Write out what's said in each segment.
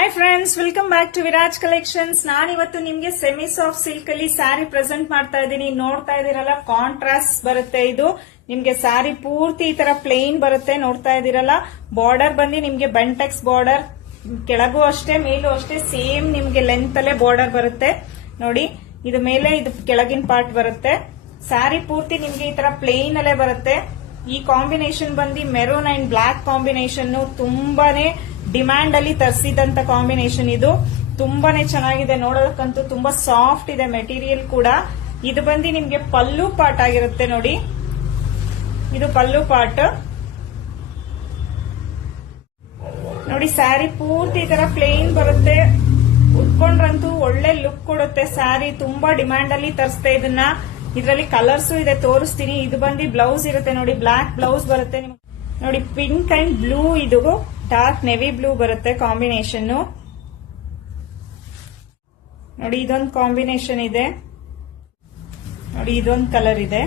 Hi friends, welcome back to Viraj collections. ನಾನಿವತ್ತು ನಿಮ್ಗೆ semi soft silk ಅಲ್ಲಿ ಸ್ಯಾರಿ ಪ್ರೆಸೆಂಟ್ ಮಾಡ್ತಾ ಇದ್ದೀನಿ. ನೋಡ್ತಾ ಇದೀರಲ್ಲ, ಕಾಂಟ್ರಾಸ್ಟ್ ಬರುತ್ತೆ. ಇದು ನಿಮ್ಗೆ ಸ್ಯಾರಿ ಪೂರ್ತಿ ಈ ತರ ಪ್ಲೇನ್ ಬರುತ್ತೆ. ನೋಡ್ತಾ ಇದೀರಲ್ಲ, ಬಾರ್ಡರ್ ಬಂದು ನಿಮ್ಗೆ ಬೆಂಟೆಕ್ಸ್ ಬಾರ್ಡರ್, ಕೆಳಗೂ ಅಷ್ಟೇ ಮೇಲೂ ಅಷ್ಟೇ ಸೇಮ್ ನಿಮ್ಗೆ ಲೆಂತ್ ಅಲ್ಲೇ ಬಾರ್ಡರ್ ಬರುತ್ತೆ. ನೋಡಿ, ಇದು ಮೇಲೆ ಇದು ಕೆಳಗಿನ ಪಾರ್ಟ್ ಬರುತ್ತೆ. ಸ್ಯಾರಿ ಪೂರ್ತಿ ನಿಮ್ಗೆ ಈ ತರ ಪ್ಲೇನ್ ಅಲ್ಲೇ ಬರುತ್ತೆ. ಈ ಕಾಂಬಿನೇಷನ್ ಬಂದು ಮೆರೂನ್ ಅಂಡ್ ಬ್ಲಾಕ್ ಕಾಂಬಿನೇಷನ್ ತುಂಬಾನೇ ಡಿಮ್ಯಾಂಡ್ ಅಲ್ಲಿ ತರಿಸಿದಂತ ಕಾಂಬಿನೇಷನ್. ಇದು ತುಂಬಾನೇ ಚೆನ್ನಾಗಿದೆ, ನೋಡೋದಕ್ಕಂತೂ ತುಂಬಾ ಸಾಫ್ಟ್ ಇದೆ ಮೆಟೀರಿಯಲ್ ಕೂಡ. ಇದು ಬಂದು ನಿಮ್ಗೆ ಪಲ್ಲು ಪಾರ್ಟ್ ಆಗಿರುತ್ತೆ. ನೋಡಿ, ಇದು ಪಲ್ಲು ಪಾರ್ಟ್. ನೋಡಿ, ಸ್ಯಾರಿ ಪೂರ್ತಿ ಈ ತರ ಪ್ಲೇನ್ ಬರುತ್ತೆ. ಉಟ್ಕೊಂಡ್ರಂತೂ ಒಳ್ಳೆ ಲುಕ್ ಕೊಡುತ್ತೆ. ಸ್ಯಾರಿ ತುಂಬಾ ಡಿಮ್ಯಾಂಡ್ ಅಲ್ಲಿ ತರಿಸ್ತೆ ಇದನ್ನ. ಇದರಲ್ಲಿ ಕಲರ್ಸ್ ಇದೆ, ತೋರಿಸ್ತೀನಿ. ಇದು ಬಂದು ಬ್ಲೌಸ್ ಇರುತ್ತೆ. ನೋಡಿ, ಬ್ಲಾಕ್ ಬ್ಲೌಸ್ ಬರುತ್ತೆ. ನೋಡಿ, ಪಿಂಕ್ ಅಂಡ್ ಬ್ಲೂ, ಇದು ಡಾರ್ಕ್ ನೆವಿ ಬ್ಲೂ ಬರುತ್ತೆ ಕಾಂಬಿನೇಷನ್. ನೋಡಿ, ಇದೊಂದು ಕಾಂಬಿನೇಷನ್ ಇದೆ. ನೋಡಿ, ಇದೊಂದು ಕಲರ್ ಇದೆ.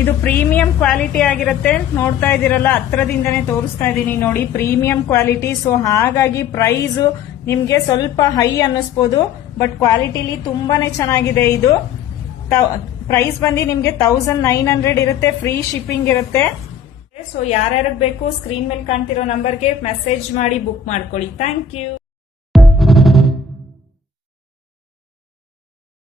ಇದು ಪ್ರೀಮಿಯಂ ಕ್ವಾಲಿಟಿ ಆಗಿರುತ್ತೆ. ನೋಡ್ತಾ ಇದೀರಲ್ಲ, ಹತ್ರದಿಂದನೇ ತೋರಿಸ್ತಾ ಇದ್ದೀನಿ. ನೋಡಿ, ಪ್ರೀಮಿಯಂ ಕ್ವಾಲಿಟಿ. ಸೊ ಹಾಗಾಗಿ ಪ್ರೈಸ್ ನಿಮ್ಗೆ ಸ್ವಲ್ಪ ಹೈ ಅನ್ನಿಸ್ಬೋದು, ಬಟ್ ಕ್ವಾಲಿಟಿಲಿ ತುಂಬಾನೇ ಚೆನ್ನಾಗಿದೆ. ಇದು ಪ್ರೈಸ್ ಬಂದು ನಿಮ್ಗೆ 1900 ಇರುತ್ತೆ. ಫ್ರೀ ಶಿಪ್ಪಿಂಗ್ ಇರುತ್ತೆ. ಸೊ ಯಾರ್ಯಾರಿಗೆ ಬೇಕು ಸ್ಕ್ರೀನ್ ಮೇಲೆ ಕಾಣ್ತಿರೋ ನಂಬರ್ಗೆ ಮೆಸೇಜ್ ಮಾಡಿ ಬುಕ್ ಮಾಡ್ಕೊಳ್ಳಿ. Thank you.